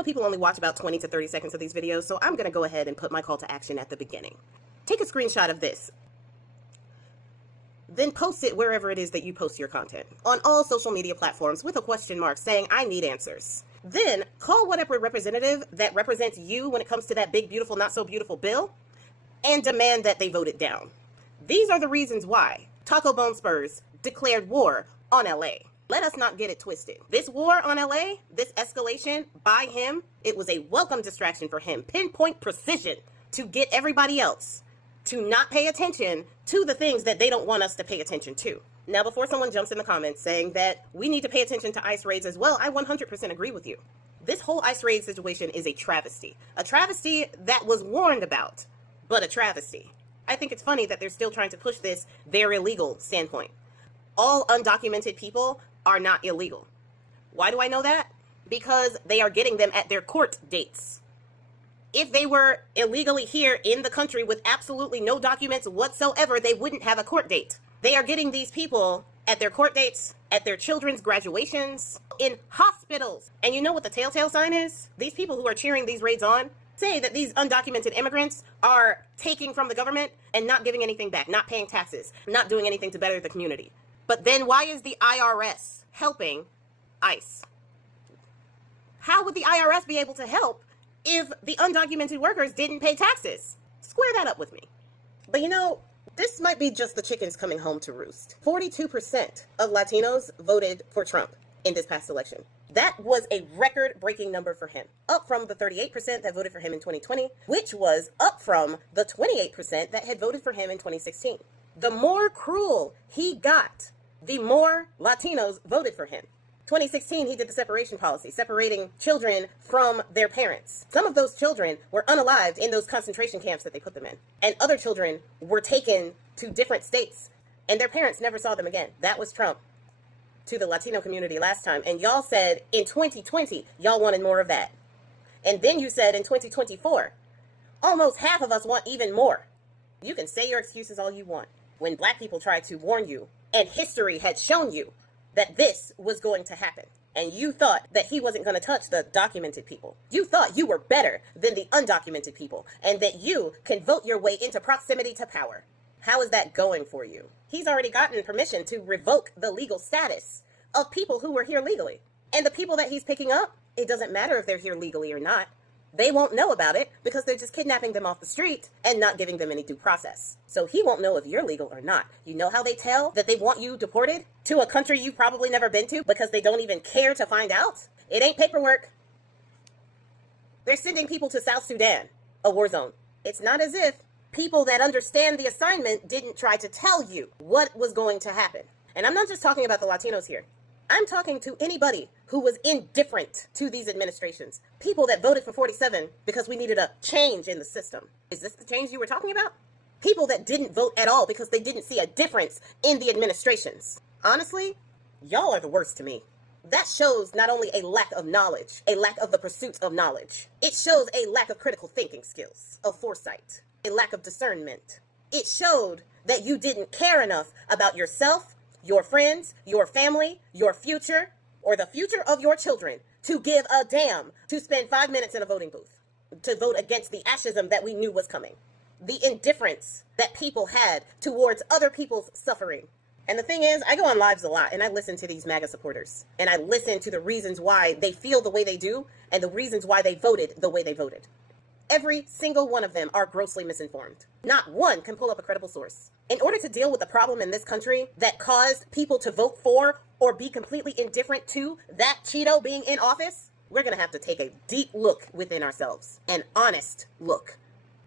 know people only watch about 20 to 30 seconds of these videos, so I'm going to go ahead and put my call to action at the beginning. Take a screenshot of this. Then post it wherever it is that you post your content, on all social media platforms with a question mark saying, I need answers. Then call whatever representative that represents you when it comes to that big, beautiful, not so beautiful bill and demand that they vote it down. These are the reasons why Taco Bone Spurs declared war on LA. Let us not get it twisted. This war on LA, this escalation by him, it was a welcome distraction for him. Pinpoint precision to get everybody else to not pay attention to the things that they don't want us to pay attention to. Now, before someone jumps in the comments saying that we need to pay attention to ICE raids as well, I 100% agree with you. This whole ICE raid situation is a travesty that was warned about, but a travesty. I think it's funny that they're still trying to push this they're illegal standpoint. All undocumented people are not illegal. Why do I know that? Because they are getting them at their court dates. If they were illegally here in the country with absolutely no documents whatsoever, they wouldn't have a court date. They are getting these people at their court dates, at their children's graduations, in hospitals. And you know what the telltale sign is? These people who are cheering these raids on say that these undocumented immigrants are taking from the government and not giving anything back, not paying taxes, not doing anything to better the community. But then why is the IRS helping ICE? How would the IRS be able to help if the undocumented workers didn't pay taxes? Square that up with me. But you know, this might be just the chickens coming home to roost. 42% of Latinos voted for Trump in this past election. That was a record-breaking number for him, up from the 38% that voted for him in 2020, which was up from the 28% that had voted for him in 2016. The more cruel he got, the more Latinos voted for him. 2016, he did the separation policy, separating children from their parents. Some of those children were unalived in those concentration camps that they put them in. And other children were taken to different states, and their parents never saw them again. That was Trump to the Latino community last time. And y'all said in 2020, y'all wanted more of that. And then you said in 2024, almost half of us want even more. You can say your excuses all you want. When black people tried to warn you, and history had shown you that this was going to happen, and you thought that he wasn't going to touch the documented people. You thought you were better than the undocumented people, and that you can vote your way into proximity to power. How is that going for you? He's already gotten permission to revoke the legal status of people who were here legally. And the people that he's picking up, it doesn't matter if they're here legally or not. They won't know about it because they're just kidnapping them off the street and not giving them any due process. So he won't know if you're legal or not. You know how they tell that they want you deported to a country you've probably never been to because they don't even care to find out? It ain't paperwork. They're sending people to South Sudan, a war zone. It's not as if people that understand the assignment didn't try to tell you what was going to happen. And I'm not just talking about the Latinos here. I'm talking to anybody who was indifferent to these administrations. People that voted for 47 because we needed a change in the system. Is this the change you were talking about? People that didn't vote at all because they didn't see a difference in the administrations. Honestly, y'all are the worst to me. That shows not only a lack of knowledge, a lack of the pursuit of knowledge. It shows a lack of critical thinking skills, of foresight, a lack of discernment. It showed that you didn't care enough about yourself, your friends, your family, your future, or the future of your children to give a damn to spend 5 minutes in a voting booth, to vote against the fascism that we knew was coming. The indifference that people had towards other people's suffering. And the thing is, I go on lives a lot and I listen to these MAGA supporters and I listen to the reasons why they feel the way they do and the reasons why they voted the way they voted. Every single one of them are grossly misinformed. Not one can pull up a credible source. In order to deal with the problem in this country that caused people to vote for or be completely indifferent to that Cheeto being in office, we're going to have to take a deep look within ourselves. An honest look.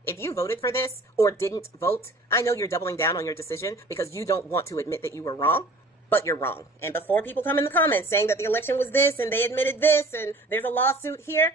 If you voted for this or didn't vote, I know you're doubling down on your decision because you don't want to admit that you were wrong, but you're wrong. And before people come in the comments saying that the election was this and they admitted this and there's a lawsuit here,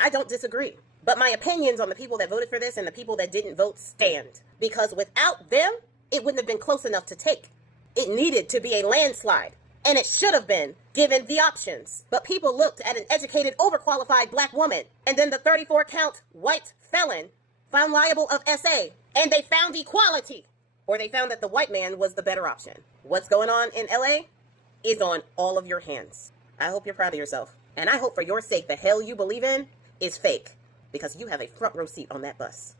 I don't disagree. But my opinions on the people that voted for this and the people that didn't vote stand. Because without them, it wouldn't have been close enough to take. It needed to be a landslide. And it should have been given the options. But people looked at an educated, overqualified black woman and then the 34-count white felon found liable of SA. And they found equality. Or they found that the white man was the better option. What's going on in LA is on all of your hands. I hope you're proud of yourself. And I hope for your sake the hell you believe in is fake, because you have a front row seat on that bus.